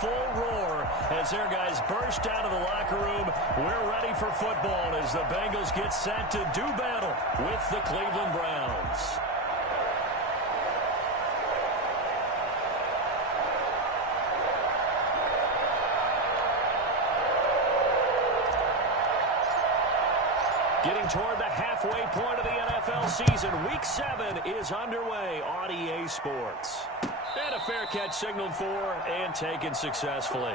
full roar as their guys burst out of the locker room. We're ready for football as the Bengals get set to do battle with the Cleveland Browns. Getting toward the halfway point of the NFL season, Week 7 is underway on EA Sports. And a fair catch signaled for and taken successfully.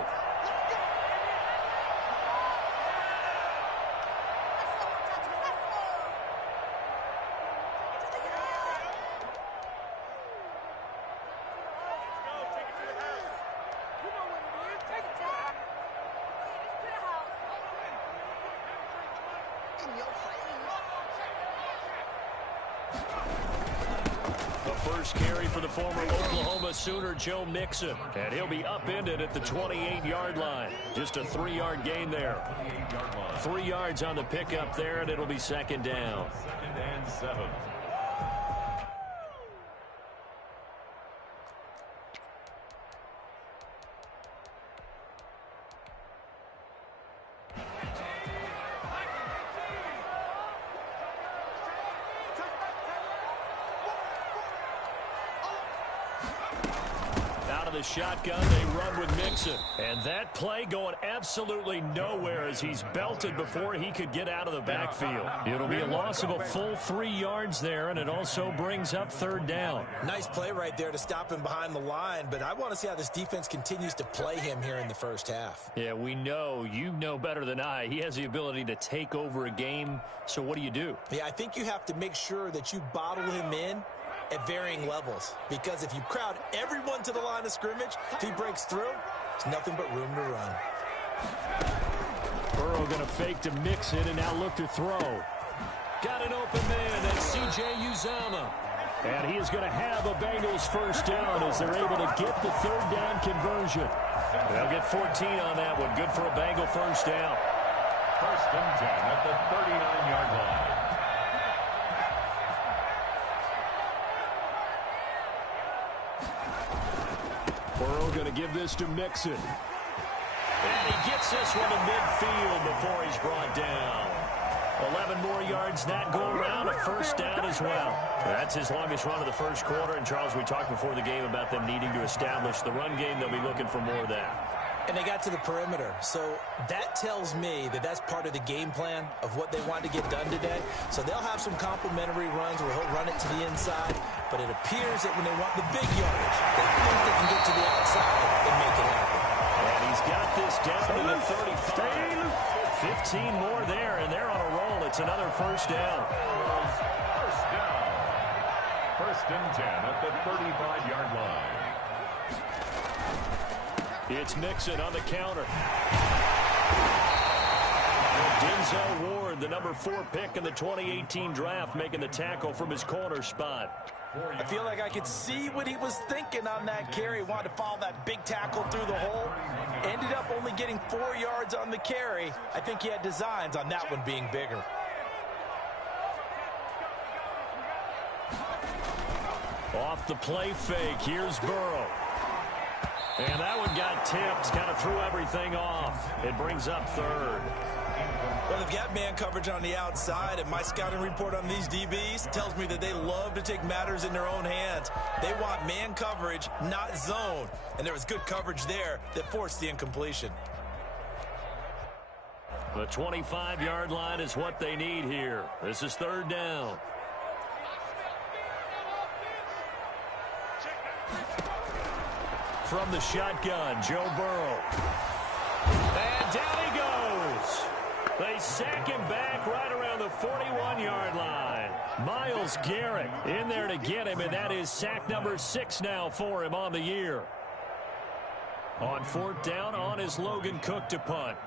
First carry for the former Oklahoma Sooner, Joe Mixon. And he'll be upended at the 28-yard line. Just a 3-yard gain there. 3 yards on the pickup there, and it'll be second down. 2nd and 7. The shotgun, they run with Mixon. And that play going absolutely nowhere as he's belted before he could get out of the backfield. It'll be a loss of a full 3 yards there, and it also brings up third down. Nice play right there to stop him behind the line, but I want to see how this defense continues to play him here in the first half. Yeah, we know. You know better than I. He has the ability to take over a game, so what do? Yeah, I think you have to make sure that you bottle him in at varying levels, because if you crowd everyone to the line of scrimmage, if he breaks through, there's nothing but room to run. Burrow going to fake to mix it and now look to throw. Got an open man. That's C.J. Uzomah. And he is going to have a Bengals first down as they're able to get the third down conversion. They'll get 14 on that one. Good for a Bengal first down. 1st and 10 at the 39-yard line. Burrow going to give this to Mixon. And he gets this one to midfield before he's brought down. 11 more yards that go around, a first down as well. That's his longest run of the first quarter. And, Charles, we talked before the game about them needing to establish the run game. They'll be looking for more of that. And they got to the perimeter. So that tells me that that's part of the game plan of what they want to get done today. So they'll have some complimentary runs where he'll run it to the inside. But it appears that when they want the big yardage, they think they can get to the outside and make it happen. And he's got this down to the 35. 15 more there, and they're on a roll. It's another first down. First down. 1st and 10 at the 35-yard line. It's Mixon on the counter. Denzel Ward, the number 4 pick in the 2018 draft, making the tackle from his corner spot. I feel like I could see what he was thinking on that carry. He wanted to follow that big tackle through the hole. Ended up only getting 4 yards on the carry. I think he had designs on that one being bigger. Off the play fake, here's Burrow. And that one got tipped, kind of threw everything off. It brings up third. Well, they've got man coverage on the outside, and my scouting report on these DBs tells me that they love to take matters in their own hands. They want man coverage, not zone. And there was good coverage there that forced the incompletion. The 25-yard line is what they need here. This is third down. From the shotgun, Joe Burrow. And down he goes. They sack him back right around the 41-yard line. Myles Garrett in there to get him, and that is sack number 6 now for him on the year. On 4th down, on is Logan Cook to punt.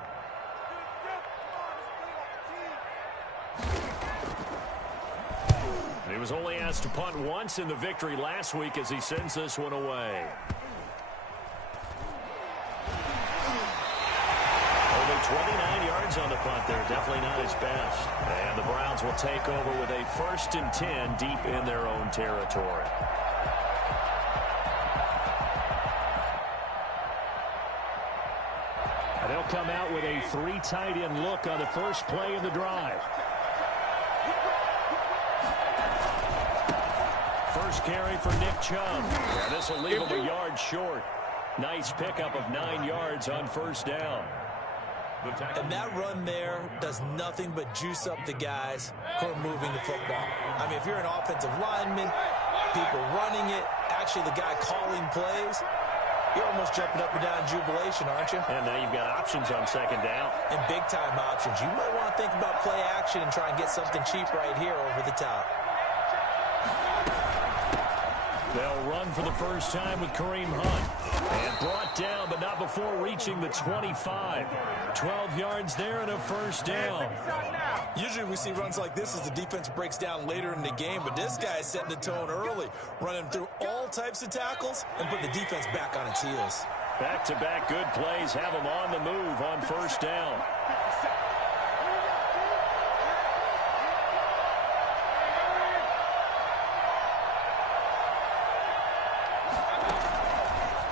He was only asked to punt once in the victory last week as he sends this one away. Only 29 yards on the punt there. Definitely not his best. And the Browns will take over with a 1st and 10 deep in their own territory. And they'll come out with a 3 tight end look on the first play of the drive. First carry for Nick Chubb. Yeah, this will leave him a yard short. Nice pickup of 9 yards on first down. And that run there does nothing but juice up the guys who are moving the football. I mean, if you're an offensive lineman, people running it, actually the guy calling plays, you're almost jumping up and down in jubilation, aren't you? And now you've got options on second down. And big-time options. You might want to think about play action and try and get something cheap right here over the top. They'll run for the first time with Kareem Hunt. And brought down, but not before reaching the 25. 12 yards there and a first down. Usually we see runs like this as the defense breaks down later in the game, but this guy is setting the tone early, running through all types of tackles and putting the defense back on its heels. Back-to-back good plays have them on the move on first down.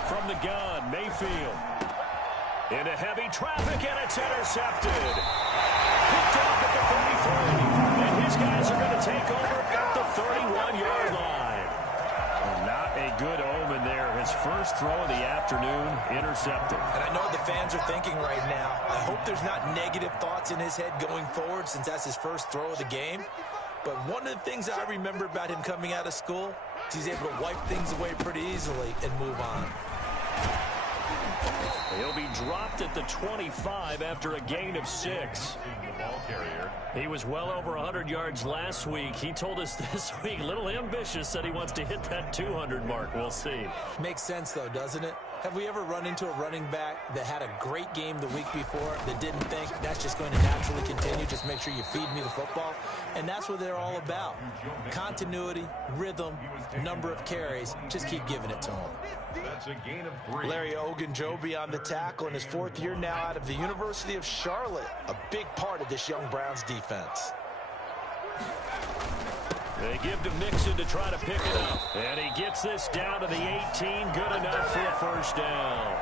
From the gun, Mayfield. Into heavy traffic, and it's intercepted. Picked off at the 33. And his guys are going to take over at the 31-yard line. Not a good omen there. His first throw of the afternoon, intercepted. And I know what the fans are thinking right now. I hope there's not negative thoughts in his head going forward since that's his first throw of the game. But one of the things I remember about him coming out of school is he's able to wipe things away pretty easily and move on. He'll be dropped at the 25 after a gain of 6. He was well over 100 yards last week. He told us this week, a little ambitious, said he wants to hit that 200 mark. We'll see. Makes sense, though, doesn't it? Have we ever run into a running back that had a great game the week before that didn't think that's just going to naturally continue? Just make sure you feed me the football. And that's what they're all about. Continuity, rhythm, number of carries. Just keep giving it to him. That's a gain of 3. Larry Ogunjobi on the tackle in his 4th year now out of the University of Charlotte. A big part of this young Browns defense. They give to Mixon to try to pick it up. And he gets this down to the 18. Good enough for a first down.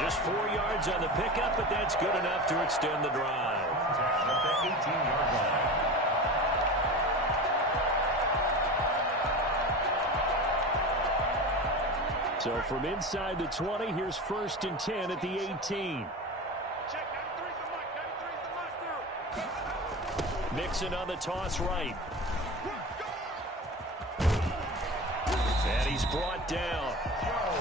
Just 4 yards on the pickup, but that's good enough to extend the drive. At the 18-yard line. So from inside the 20, here's 1st and 10 at the 18. Mixon on the toss right. And he's brought down.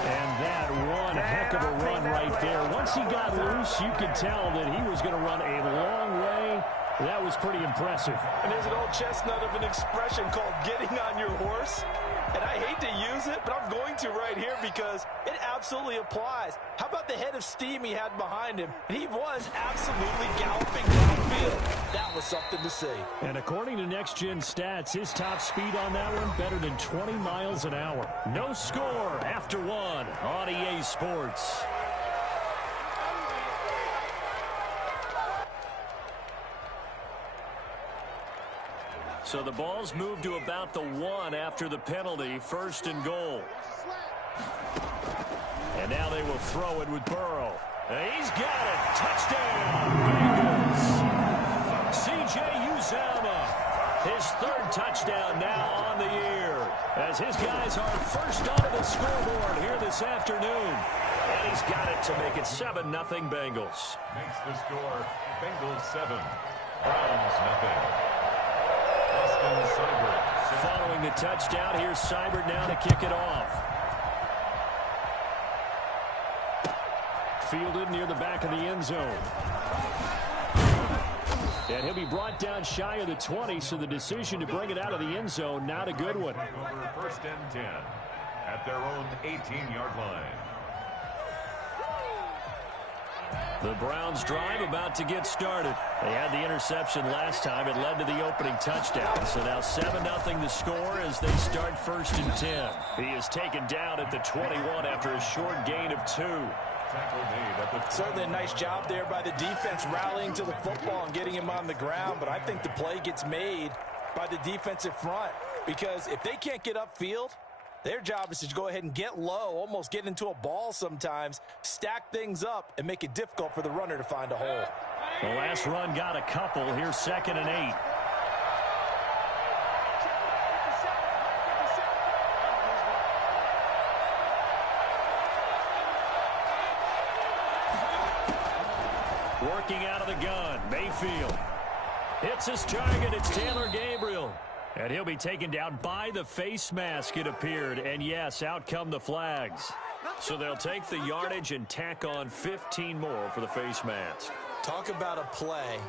And that one heck of a run right there. Once he got loose, you could tell that he was going to run a long way. That was pretty impressive. And there's an old chestnut of an expression called getting on your horse. And I hate to use it, but I'm going to right here because it absolutely applies. How about the head of steam he had behind him? And he was absolutely galloping downfield. That was something to see. And according to Next Gen Stats, his top speed on that one, better than 20 miles an hour. No score after 1 on EA Sports. So the ball's moved to about the 1 after the penalty, 1st and goal. And now they will throw it with Burrow. And he's got it. Touchdown, Bengals. C.J. Uzomah, his 3rd touchdown now on the year, as his guys are first onto the scoreboard here this afternoon. And he's got it to make it 7-0 Bengals. Makes the score Bengals 7, Browns 0. Following the touchdown, here's Seibert now to kick it off. Fielded near the back of the end zone. And he'll be brought down shy of the 20, so the decision to bring it out of the end zone, not a good one. Over 1st and 10 at their own 18-yard line. The Browns drive about to get started. They had the interception last time. It led to the opening touchdown. So now 7-0 the score as they start 1st and 10. He is taken down at the 21 after a short gain of 2. Certainly a nice job there by the defense rallying to the football and getting him on the ground. But I think the play gets made by the defensive front. Because if they can't get upfield, Their job is to go ahead and get low, almost get into a ball sometimes, stack things up, and make it difficult for the runner to find a hole. The last run got a couple. Here's 2nd and 8. Working out of the gun, Mayfield. Hits his target. It's Taylor Gabriel. And he'll be taken down by the face mask, it appeared. And, yes, out come the flags. So they'll take the yardage and tack on 15 more for the face mask. Talk about a play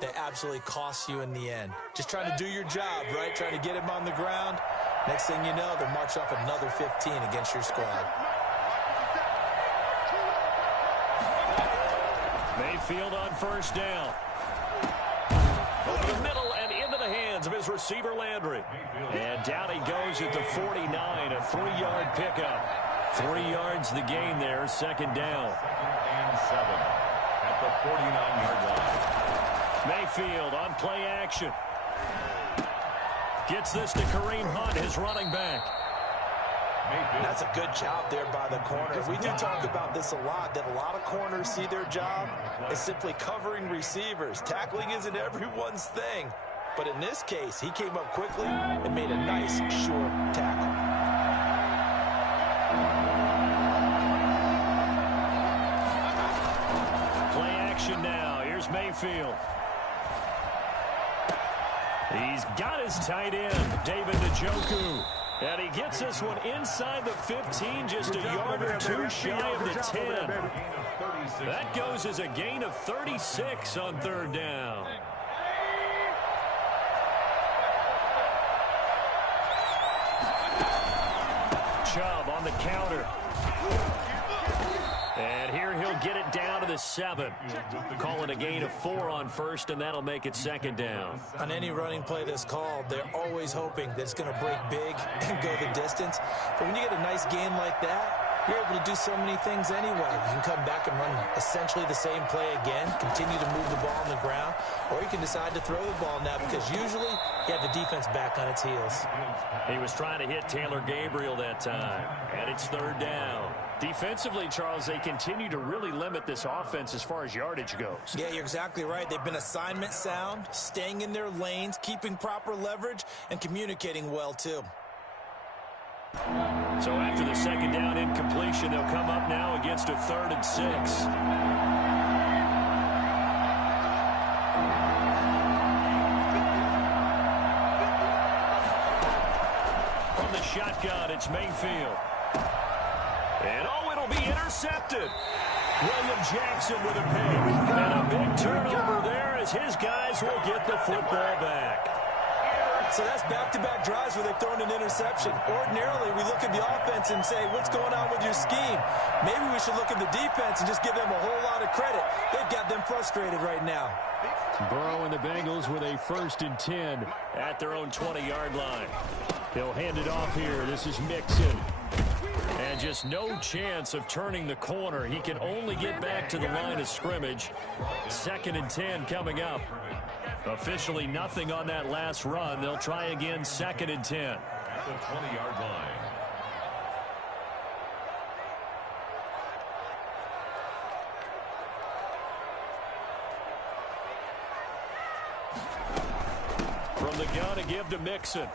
that absolutely costs you in the end. Just trying to do your job, right? Trying to get him on the ground. Next thing you know, they'll march off another 15 against your squad. Mayfield on 1st down. Over the middle and into the hands of his receiver, Landry. And down he goes at the 49, a 3-yard pickup. 3 yards the gain there, 2nd down. 2nd and 7 at the 49-yard line. Mayfield on play action. Gets this to Kareem Hunt, his running back. That's a good job there by the corner. We do talk about this a lot, that a lot of corners see their job as simply covering receivers. Tackling isn't everyone's thing. But in this case, he came up quickly and made a nice, sure tackle. Play action now. Here's Mayfield. He's got his tight end, David Njoku. And he gets this one inside the 15, just a yard or two shy of the 10. That goes as a gain of 36 on 3rd down. Chubb on the counter. And here he'll get it down to the 7. Call it a gain of 4 on 1st, and that'll make it 2nd down. On any running play that's called, they're always hoping that it's going to break big and go the distance. But when you get a nice gain like that, you're able to do so many things anyway. You can come back and run essentially the same play again, continue to move the ball on the ground, or you can decide to throw the ball now because usually you have the defense back on its heels. He was trying to hit Taylor Gabriel that time, and it's 3rd down. Defensively, Charles, they continue to really limit this offense as far as yardage goes. Yeah, you're exactly right. They've been assignment sound, staying in their lanes, keeping proper leverage, and communicating well, too. So after the 2nd down incompletion, they'll come up now against a 3rd and 6. From the shotgun, it's Mayfield. And, oh, it'll be intercepted. William Jackson with a pick. And a big turnover there as his guys will get the football back. So that's back-to-back drives where they've thrown an interception. Ordinarily, we look at the offense and say, what's going on with your scheme? Maybe we should look at the defense and just give them a whole lot of credit. They've got them frustrated right now. Burrow and the Bengals with a 1st and 10 at their own 20-yard line. They'll hand it off here. This is Mixon. And just no chance of turning the corner. He can only get back to the line of scrimmage. 2nd and 10 coming up. Officially nothing on that last run. They'll try again, 2nd and 10. At the 20-yard line. From the gun, a give to Mixon.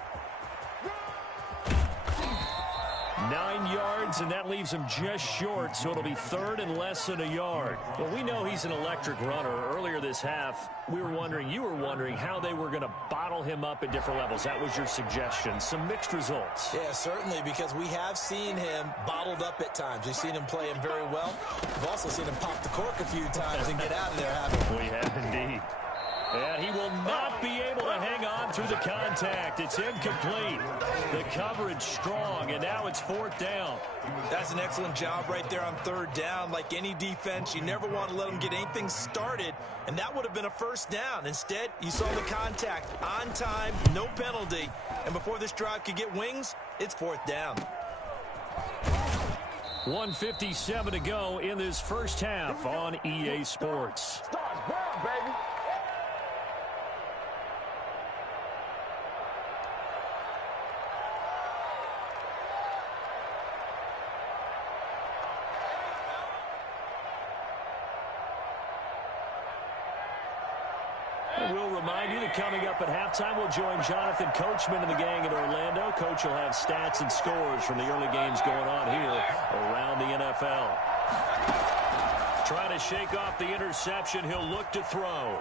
9 yards, and that leaves him just short, so it'll be 3rd and less than a yard. Well, we know he's an electric runner. Earlier this half, you were wondering how they were going to bottle him up at different levels. That was your suggestion. Some mixed results. Yeah, certainly, because we have seen him bottled up at times. We've seen him play him very well. We've also seen him pop the cork a few times and get out of there, haven't we? We have indeed. And he will not be able to hang on through the contact. It's incomplete. The coverage strong, and now it's 4th down. That's an excellent job right there on 3rd down. Like any defense, you never want to let them get anything started, and that would have been a 1st down. Instead, you saw the contact on time, no penalty, and before this drive could get wings, it's 4th down. 1:57 to go in this first half on EA Sports. Stars, ball, baby. We'll remind you that coming up at halftime, we'll join Jonathan Coachman and the gang in Orlando. Coach will have stats and scores from the early games going on here around the NFL. Trying to shake off the interception. He'll look to throw.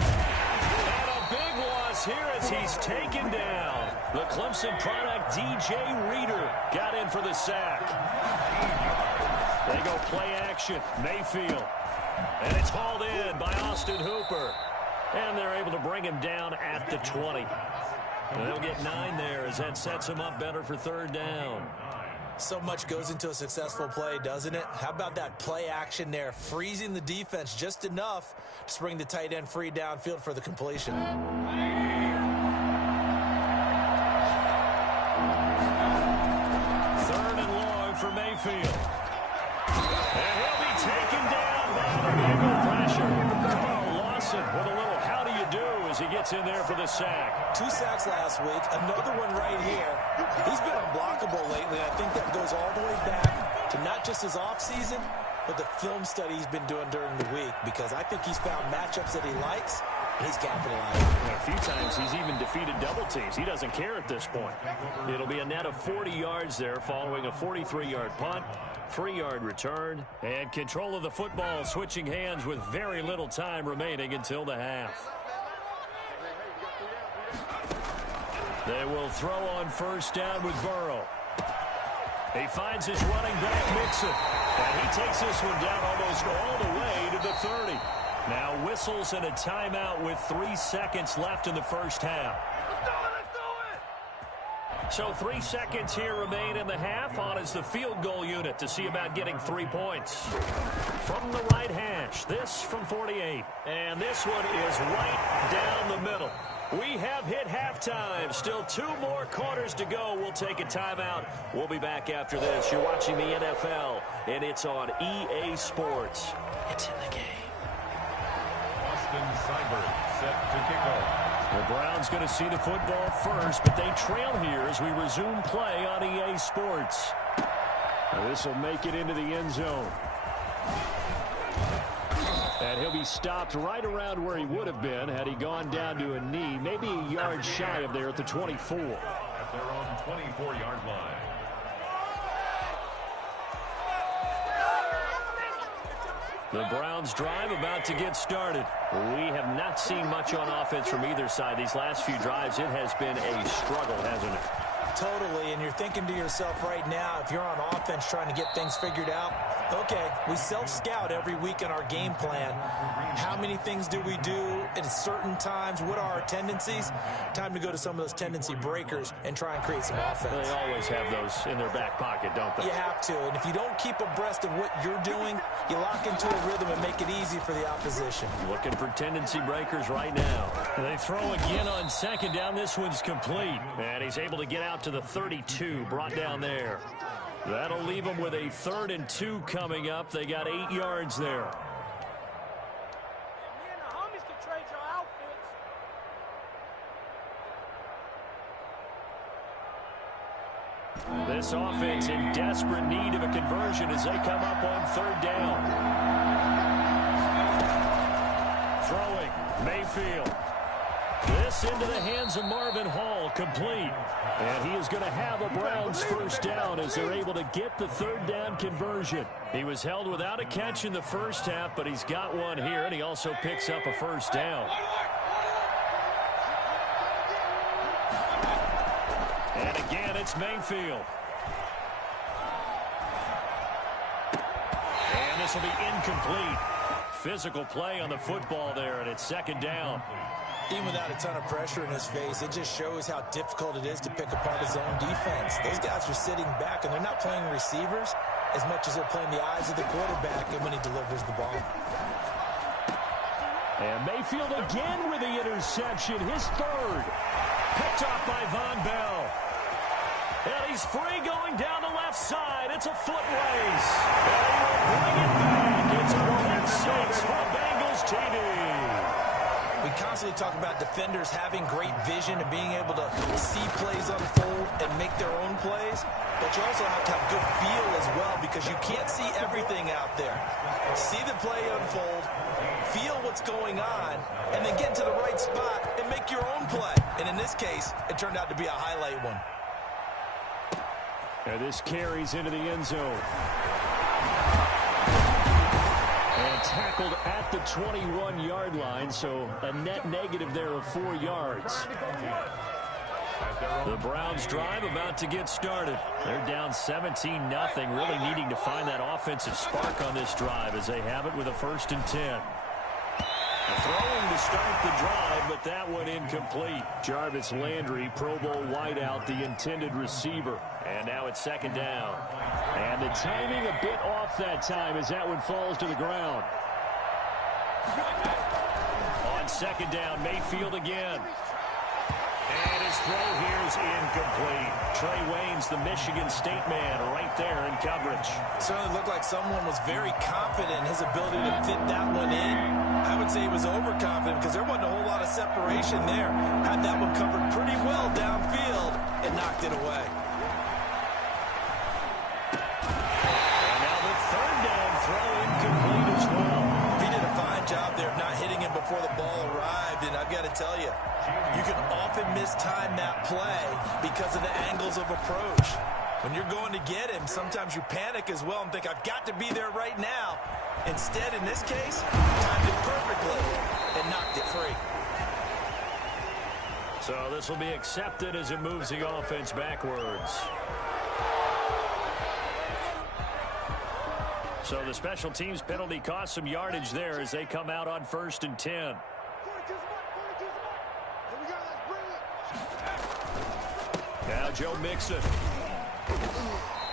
And a big loss here as he's taken down. The Clemson product, DJ Reader, got in for the sack. They go play action. Mayfield. And it's hauled in by Austin Hooper. And they're able to bring him down at the 20. And they'll get 9 there as that sets him up better for third down. So much goes into a successful play, doesn't it? How about that play action there, freezing the defense just enough to bring the tight end free downfield for the completion. Third and long for Mayfield. And he'll be taken down by the Bengal pressure. Oh, Lawson with a little how do you do as he gets in there for the sack. 2 sacks last week, another one right here. He's been unblockable lately. I think that goes all the way back to not just his offseason, but the film study he's been doing during the week, because I think he's found matchups that he likes, and he's capitalized. A few times he's even defeated double teams. He doesn't care at this point. It'll be a net of 40 yards there following a 43-yard punt, 3-yard return, and control of the football switching hands with very little time remaining until the half. They will throw on first down with Burrow. He finds his running back, Mixon. And he takes this one down almost all the way to the 30. Now whistles and a timeout with 3 seconds left in the first half. So 3 seconds here remain in the half. On is the field goal unit to see about getting 3 points. From the right hash, this from 48. And this one is right down the middle. We have hit halftime. Still 2 more quarters to go. We'll take a timeout. We'll be back after this. You're watching the NFL, and it's on EA Sports. It's in the game. Austin Seibert set to kick off. The Browns going to see the football first, but they trail here as we resume play on EA Sports. This will make it into the end zone. And he'll be stopped right around where he would have been had he gone down to a knee, maybe a yard shy of there at the 24. At their own 24-yard line. The Browns drive about to get started. We have not seen much on offense from either side. These last few drives, it has been a struggle, hasn't it? Totally, and you're thinking to yourself right now, if you're on offense trying to get things figured out, okay, we self-scout every week in our game plan. How many things do we do at certain times? What are our tendencies? Time to go to some of those tendency breakers and try and create some offense. They always have those in their back pocket, don't they? You have to, and if you don't keep abreast of what you're doing, you lock into a rhythm and make it easy for the opposition. Looking for tendency breakers right now. They throw again on second down. This one's complete, and he's able to get out to the 32, brought down there. That'll leave them with a 3rd and 2 coming up. They got 8 yards there. This offense in desperate need of a conversion as they come up on 3rd down. Throwing, Mayfield. This into the hands of Marvin Hall, complete. And he is going to have a Browns first down as they're able to get the 3rd down conversion. He was held without a catch in the first half, but he's got one here, and he also picks up a first down. And again, it's Mayfield. And this will be incomplete. Physical play on the football there, and it's 2nd down. Even without a ton of pressure in his face, it just shows how difficult it is to pick apart his own defense. Those guys are sitting back, and they're not playing receivers as much as they're playing the eyes of the quarterback and when he delivers the ball. And Mayfield again with the interception, his 3rd. Picked off by Von Bell. And he's free going down the left side. It's a foot race. And he will bring it back. It's a pick 6 for Bengals TD. We constantly talk about defenders having great vision and being able to see plays unfold and make their own plays, but you also have to have good feel as well because you can't see everything out there. See the play unfold, feel what's going on, and then get into the right spot and make your own play. And in this case, it turned out to be a highlight one. And this carries into the end zone. And tackled at the 21-yard line, so a net negative there of 4 yards. The Browns drive about to get started. They're down 17-0, really needing to find that offensive spark on this drive as they have it with a 1st and 10. Throwing to start the drive, but that one incomplete. Jarvis Landry, Pro Bowl wideout, the intended receiver. And now it's 2nd down. And the timing a bit off that time as that one falls to the ground. On 2nd down, Mayfield again. And his throw here is incomplete. Trey Waynes, the Michigan State man, right there in coverage. Certainly looked like someone was very confident in his ability to fit that one in. I would say he was overconfident because there wasn't a whole lot of separation there. Had that one covered pretty well downfield and knocked it away. And now the 3rd down throw incomplete as well. He did a fine job there of not hitting him before the ball arrived, and I've got to tell you, you can often mistime that play because of the angles of approach. When you're going to get him, sometimes you panic as well and think, I've got to be there right now. Instead, in this case, timed it perfectly and knocked it free. So this will be accepted as it moves the offense backwards. So the special teams penalty cost some yardage there as they come out on 1st and 10. Now Joe Mixon.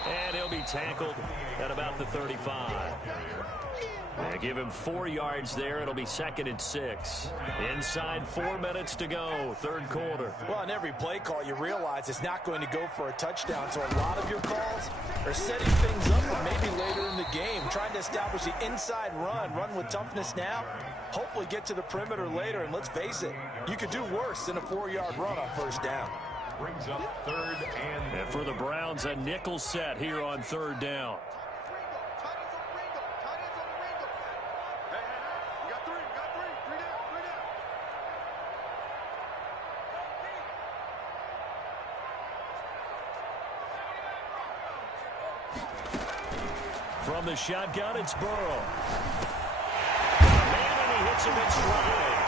And he'll be tackled at about the 35. And give him 4 yards there. It'll be 2nd and 6. Inside 4 minutes to go, 3rd quarter. Well, on every play call, you realize it's not going to go for a touchdown. So a lot of your calls are setting things up for maybe later in the game, trying to establish the inside run with toughness now, hopefully get to the perimeter later. And let's face it, you could do worse than a 4-yard run on 1st down. Brings up 3rd and for the Browns, a nickel set here on 3rd down. From the shotgun, it's Burrow. Man, and he hits him in stride.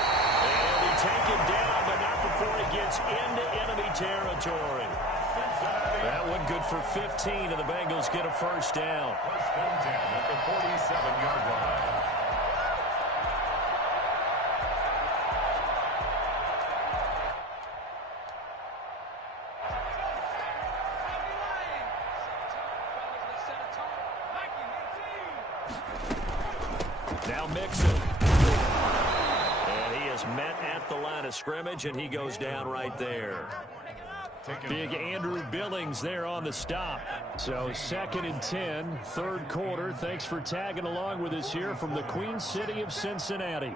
And he taken down, but not before he gets into enemy territory. That one good for 15, and the Bengals get a 1st down. 1st and 10 at the 47-yard line. Now Mixon. And he is met at the line of scrimmage, and he goes down right there. Big Andrew Billings there on the stop. So 2nd and 10, 3rd quarter. Thanks for tagging along with us here from the Queen City of Cincinnati.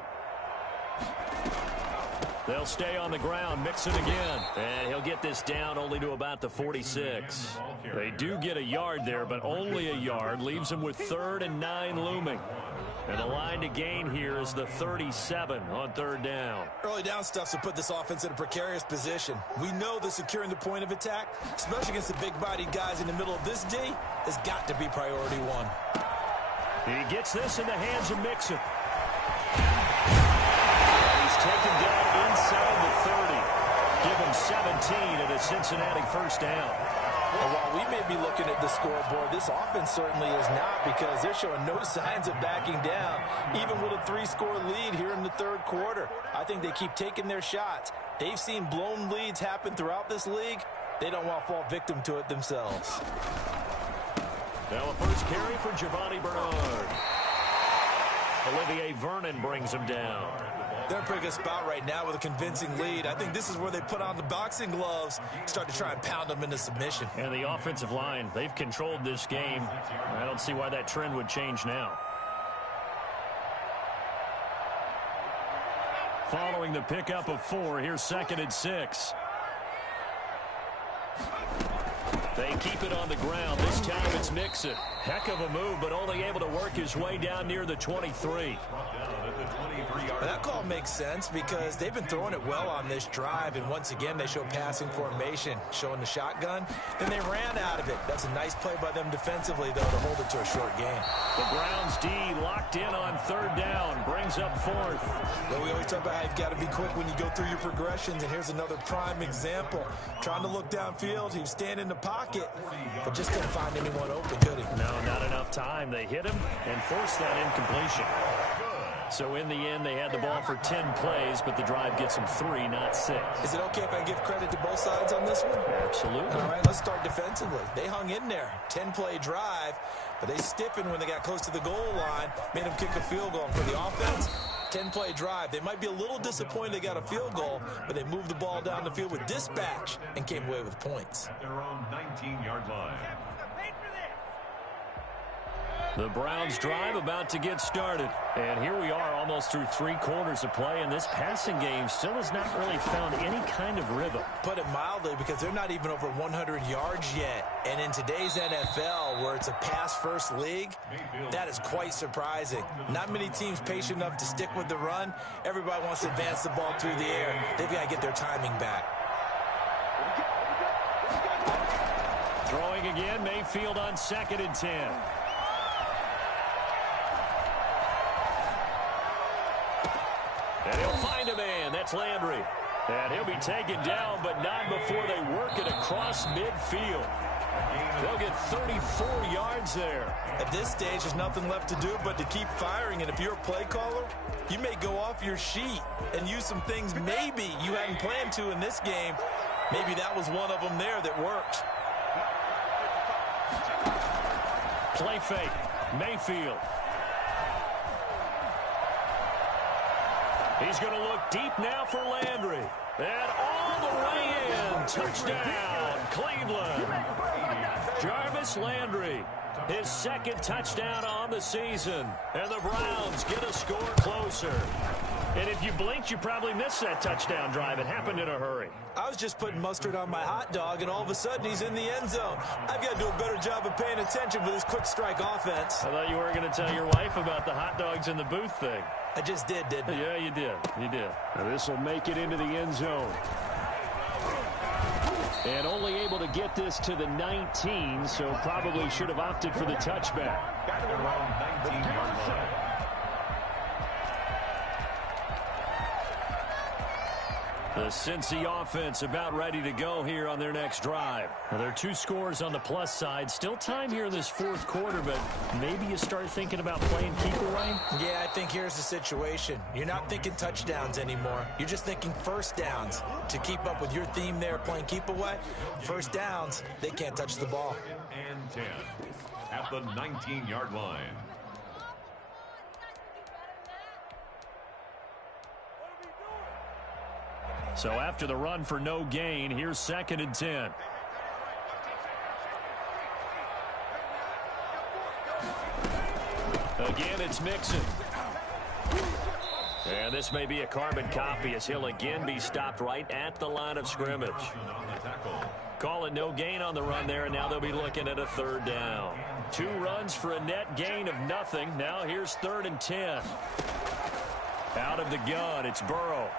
They'll stay on the ground. Mixon again. And he'll get this down only to about the 46. They do get a yard there, but only a yard. Leaves them with 3rd and 9 looming. And the line to gain here is the 37 on 3rd down. Early down stuff to put this offense in a precarious position. We know that securing the point of attack, especially against the big-bodied guys in the middle of this D, has got to be priority 1. He gets this in the hands of Mixon. He's taken down inside the 30. Give him 17 and a Cincinnati 1st down. Well, while we may be looking at the scoreboard, this offense certainly is not, because they're showing no signs of backing down, even with a 3-score lead here in the 3rd quarter. I think they keep taking their shots. They've seen blown leads happen throughout this league. They don't want to fall victim to it themselves. Now a first carry for Giovanni Bernard. Olivier Vernon brings him down. They're in a pretty good spot right now with a convincing lead. I think this is where they put on the boxing gloves, start to try and pound them into submission. And the offensive line, they've controlled this game. I don't see why that trend would change now. Following the pickup of 4, here's 2nd and 6. They keep it on the ground. This time it's Mixon. Heck of a move, but only able to work his way down near the 23. That call makes sense because they've been throwing it well on this drive, and once again they show passing formation, showing the shotgun. Then they ran out of it. That's a nice play by them defensively, though, to hold it to a short game. The Browns D locked in on third down, brings up fourth. Well, we always talk about how you've got to be quick when you go through your progressions, and here's another prime example. Trying to look downfield, he was standing in the pocket, but just couldn't find anyone open, could he? No, not enough time. They hit him and forced that incompletion. So in the end, they had the ball for 10 plays, but the drive gets them 3, not 6. Is it okay if I give credit to both sides on this one? Absolutely. All right, let's start defensively. They hung in there. 10-play drive, but they stiffened when they got close to the goal line, made them kick a field goal. For the offense, 10-play drive. They might be a little disappointed they got a field goal, but they moved the ball down the field with dispatch and came away with points. At their own 19-yard line. The Browns drive about to get started. And here we are almost through 3 quarters of play, and this passing game still has not really found any kind of rhythm. Put it mildly, because they're not even over 100 yards yet. And in today's NFL, where it's a pass-first league, that is quite surprising. Not many teams patient enough to stick with the run. Everybody wants to advance the ball through the air. They've got to get their timing back. Throwing again, Mayfield on 2nd and 10. And he'll find a man. That's Landry. And he'll be taken down, but not before they work it across midfield. They'll get 34 yards there. At this stage, there's nothing left to do but to keep firing. And if you're a play caller, you may go off your sheet and use some things maybe you hadn't planned to in this game. Maybe that was one of them there that worked. Play fake. Mayfield. He's going to look deep now for Landry. And all the way in. Touchdown, Cleveland. Jarvis Landry, his 2nd touchdown on the season. And the Browns get a score closer. And if you blinked, you probably missed that touchdown drive. It happened in a hurry. I was just putting mustard on my hot dog, and all of a sudden he's in the end zone. I've got to do a better job of paying attention with this quick strike offense. I thought you were going to tell your wife about the hot dogs in the booth thing. I just did, didn't I? Yeah, you did. You did. Now this will make it into the end zone. And only able to get this to the 19, so probably should have opted for the touchback. Got it around 19-yard line. The Cincy offense about ready to go here on their next drive. Now, there are 2 scores on the plus side. Still time here in this 4th quarter, but maybe you start thinking about playing keep away? Yeah, I think here's the situation. You're not thinking touchdowns anymore. You're just thinking first downs. To keep up with your theme there, playing keep away, first downs, they can't touch the ball. And 10 at the 19-yard line. So after the run for no gain, here's 2nd and 10. Again, it's Mixon. And this may be a carbon copy as he'll again be stopped right at the line of scrimmage. Call it no gain on the run there, and now they'll be looking at a 3rd down. 2 runs for a net gain of nothing. Now here's 3rd and 10. Out of the gun, it's Burrow.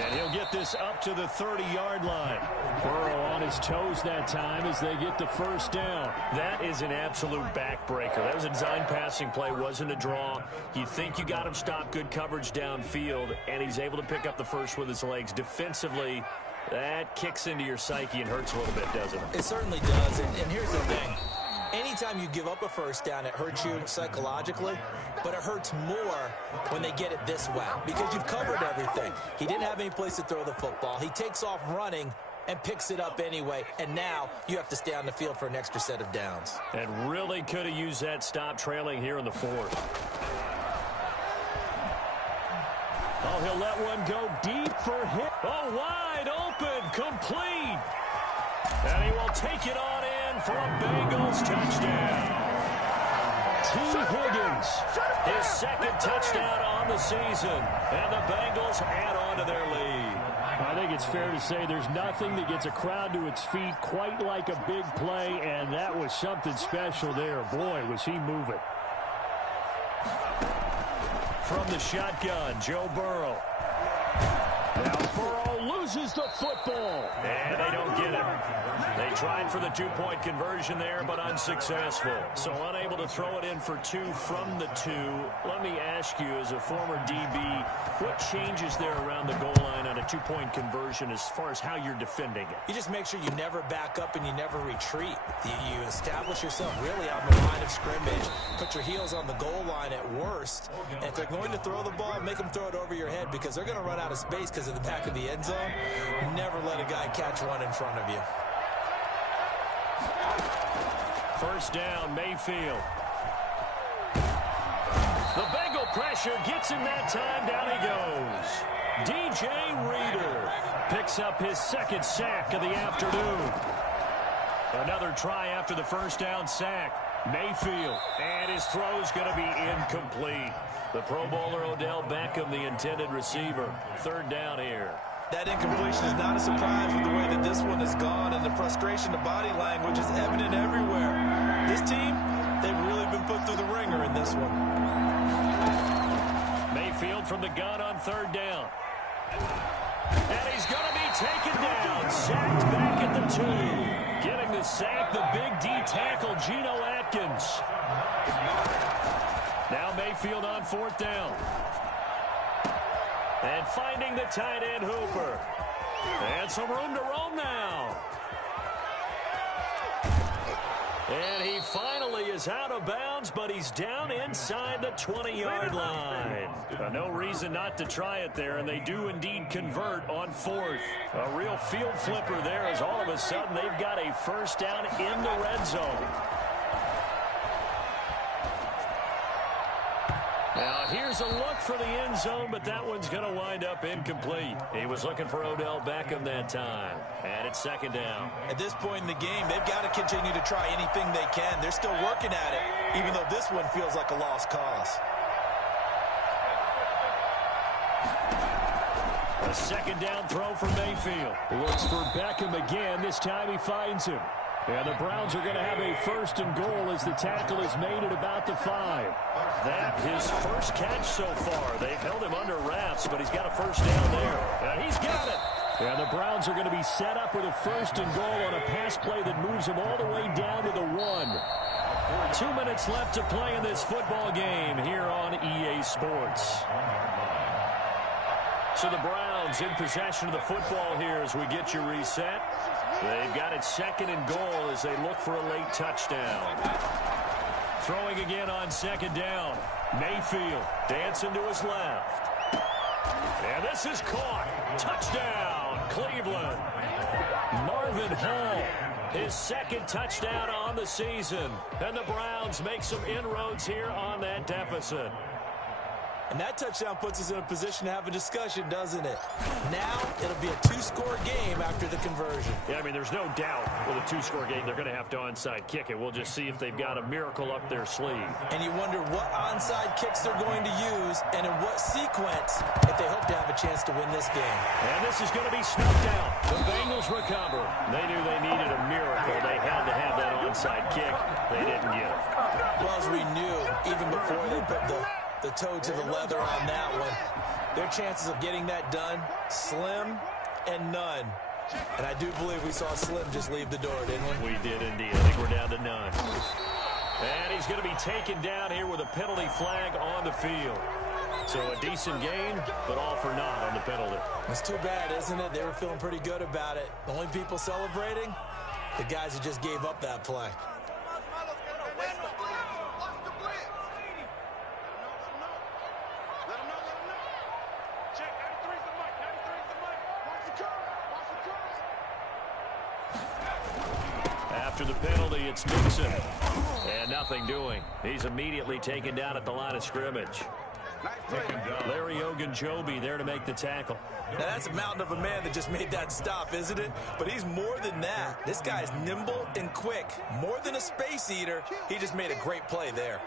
And he'll get this up to the 30-yard line. Burrow on his toes that time as they get the 1st down. That is an absolute backbreaker. That was a design passing play, wasn't a draw. You think you got him stopped, good coverage downfield, and he's able to pick up the first with his legs. Defensively, that kicks into your psyche and hurts a little bit, doesn't it? It certainly does, and here's the thing. Anytime you give up a 1st down, it hurts you psychologically, but it hurts more when they get it this way because you've covered everything. He didn't have any place to throw the football. He takes off running and picks it up anyway, and now you have to stay on the field for an extra set of downs. And really could have used that stop trailing here in the 4th. Oh, he'll let one go deep for him. Oh, wide open, complete. And he will take it on in for a Bengals touchdown. T. Higgins, his 2nd touchdown on the season. And the Bengals add on to their lead. I think it's fair to say there's nothing that gets a crowd to its feet quite like a big play, and that was something special there. Boy, was he moving. From the shotgun, Joe Burrow. Now Burrow loses the football. And they don't get it. They tried for the two-point conversion there, but unsuccessful. So unable to throw it in for two from the two. Let me ask you, as a former DB, what changes there around the goal line on a two-point conversion as far as how you're defending it? You just make sure you never back up and you never retreat. You establish yourself really on the line of scrimmage, put your heels on the goal line at worst, and if they're going to throw the ball, make them throw it over your head because they're going to run out of space because of the back of the end zone. Never let a guy catch one in front of you. First down, Mayfield. The Bengal pressure gets him that time. Down he goes. DJ Reader picks up his second sack of the afternoon. Another try after the first down sack. Mayfield, and his throw's going to be incomplete. The Pro Bowler Odell Beckham, the intended receiver. Third down here. That incompletion is not a surprise with the way that this one has gone, and the frustration, the body language is evident everywhere. This team, they've really been put through the ringer in this one. Mayfield from the gun on third down. And he's going to be taken down. Sacked back at the 2. Getting the sack, the big D tackle, Geno Atkins. Now Mayfield on fourth down. And finding the tight end, Hooper. And some room to roam now. And he finally is out of bounds, but he's down inside the 20-yard line. No reason not to try it there, and they do indeed convert on fourth. A real field flipper there as all of a sudden they've got a first down in the red zone. Now, here's a look for the end zone, but that one's going to wind up incomplete. He was looking for Odell Beckham that time. And it's second down. At this point in the game, they've got to continue to try anything they can. They're still working at it, even though this one feels like a lost cause. A second down throw for Mayfield. Looks for Beckham again. This time he finds him. And the Browns are going to have a first and goal as the tackle is made at about the 5. That his first catch so far. They've held him under wraps, but he's got a first down there. And he's got it. And the Browns are going to be set up with a first and goal on a pass play that moves them all the way down to the 1. 2 minutes left to play in this football game here on EA Sports. So the Browns in possession of the football here as we get you reset. They've got it second and goal as they look for a late touchdown. Throwing again on second down. Mayfield dancing to his left. And this is caught. Touchdown, Cleveland. Marvin Hall, his second touchdown on the season. And the Browns make some inroads here on that deficit. And that touchdown puts us in a position to have a discussion, doesn't it? Now, it'll be a 2-score game after the conversion. Yeah, I mean, there's no doubt with a 2-score game, they're going to have to onside kick it. We'll just see if they've got a miracle up their sleeve. And you wonder what onside kicks they're going to use and in what sequence if they hope to have a chance to win this game. And this is going to be snuffed out. The Bengals recover. They knew they needed a miracle. They had to have that onside kick. They didn't get it. Well, as we knew, even before they put the toe to the leather on that one, their chances of getting that done, slim and none. And I do believe we saw Slim just leave the door, didn't we? We did indeed. I think we're down to none. And he's going to be taken down here with a penalty flag on the field. So a decent gain, but all for naught on the penalty. It's too bad, isn't it? They were feeling pretty good about it. The only people celebrating, the guys who just gave up that play. After the penalty, it's Mixon. And nothing doing. He's immediately taken down at the line of scrimmage. Larry Ogunjobi there to make the tackle. Now, that's a mountain of a man that just made that stop, isn't it? But he's more than that. This guy's nimble and quick. More than a space eater, he just made a great play there.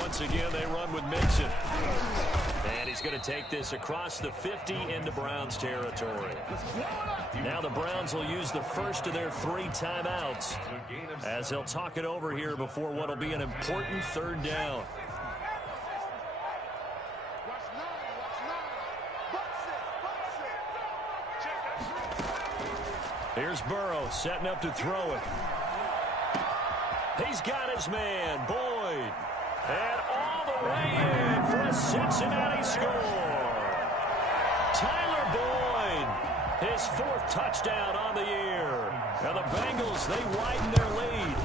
Once again, they run with Mixon. And he's going to take this across the 50 into Browns territory. Now the Browns will use the first of their 3 timeouts as they'll talk it over here before what will be an important 3rd down. Here's Burrow setting up to throw it. He's got his man, Boyd. And all the way in for a Cincinnati score. Tyler Boyd, his 4th touchdown on the year. Now the Bengals, they widen their lead.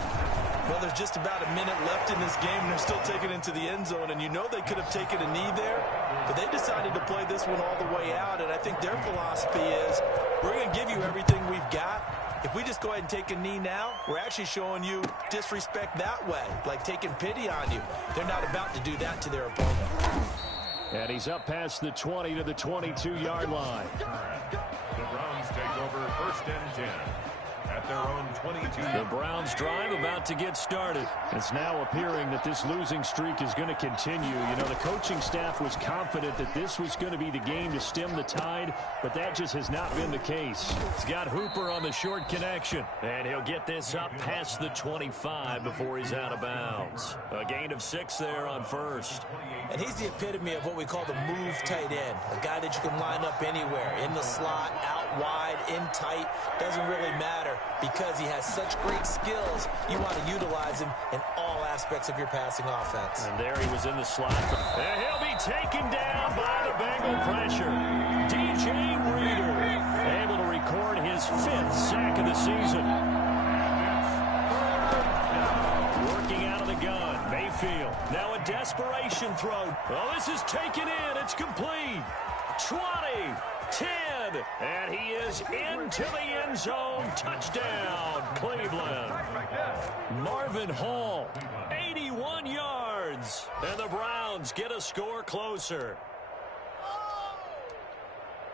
Well, there's just about a minute left in this game, and they're still taking it into the end zone. And you know they could have taken a knee there, but they decided to play this one all the way out. And I think their philosophy is, we're going to give you everything we've got. If we just go ahead and take a knee now, we're actually showing you disrespect that way, like taking pity on you. They're not about to do that to their opponent. And he's up past the 20 to the 22-yard line. The Browns take over 1st and 10. At their own 22. The Browns drive about to get started. It's now appearing that this losing streak is going to continue. You know, the coaching staff was confident that this was going to be the game to stem the tide, but that just has not been the case. He's got Hooper on the short connection, and he'll get this up past the 25 before he's out of bounds. A gain of 6 there on 1st. And he's the epitome of what we call the move tight end, a guy that you can line up anywhere, in the slot, out wide, in tight, doesn't really matter. Because he has such great skills, you want to utilize him in all aspects of your passing offense. And there he was in the slot. And he'll be taken down by the Bengal pressure. DJ Reader able to record his 5th sack of the season. Working out of the gun, Mayfield. Now a desperation throw. Oh, this is taken in. It's complete. 20, 10, and he is into the end zone. Touchdown, Cleveland. Marvin Hall, 81 yards, and the Browns get a score closer.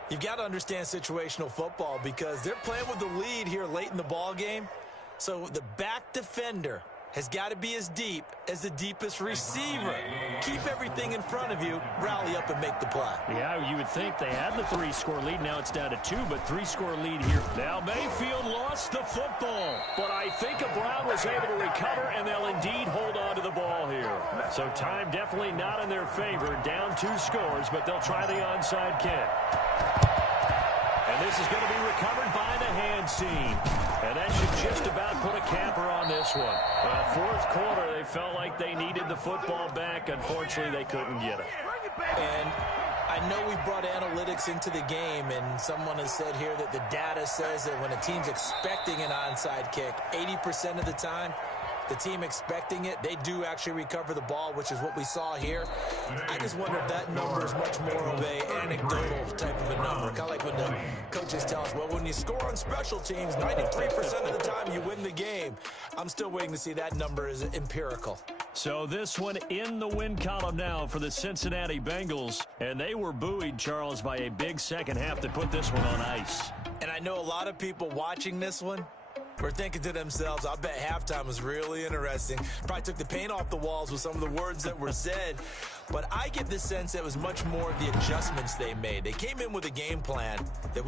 You've got to understand situational football because they're playing with the lead here late in the ball game. So the back defender has got to be as deep as the deepest receiver. Keep everything in front of you, rally up and make the play. Yeah, you would think they had the 3-score lead. Now it's down to 2, but 3-score lead here. Now Mayfield lost the football, but I think a Brown was able to recover, and they'll indeed hold on to the ball here. So time definitely not in their favor. Down 2 scores, but they'll try the onside kick. And this is going to be recovered by the hands team. And that should just about put a capper on this one. Well, 4th quarter, they felt like they needed the football back. Unfortunately, they couldn't get it. And I know we brought analytics into the game, and someone has said here that the data says that when a team's expecting an onside kick, 80% of the time, the team expecting it, they do actually recover the ball, which is what we saw here. I just wonder if that number is much more of an anecdotal type of a number. Kind of like when the coaches tell us, well, when you score on special teams, 93% of the time you win the game. I'm still waiting to see that number is empirical. So this one in the win column now for the Cincinnati Bengals. And they were buoyed, Charles, by a big second half to put this one on ice. And I know a lot of people watching this one were thinking to themselves, I bet halftime was really interesting. Probably took the paint off the walls with some of the words that were said. But I get the sense that it was much more the adjustments they made. They came in with a game plan that